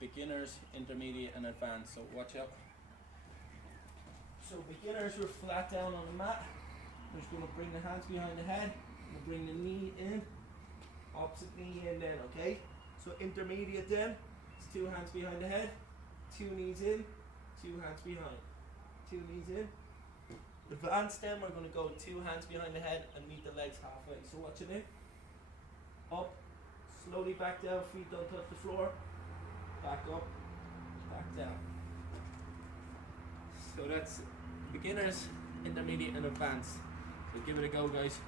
beginners, intermediate and advanced, so watch out. So beginners, we're flat down on the mat. We're just going to bring the hands behind the head. We'll bring the knee in, opposite knee in then, okay? So intermediate then, it's 2 hands behind the head, 2 knees in, 2 hands behind, 2 knees in. Advanced then, we're going to go 2 hands behind the head and meet the legs halfway. So watch it in. Up, slowly back down, feet don't touch the floor. Back up, back down. So that's beginners, intermediate and advanced. So give it a go, guys.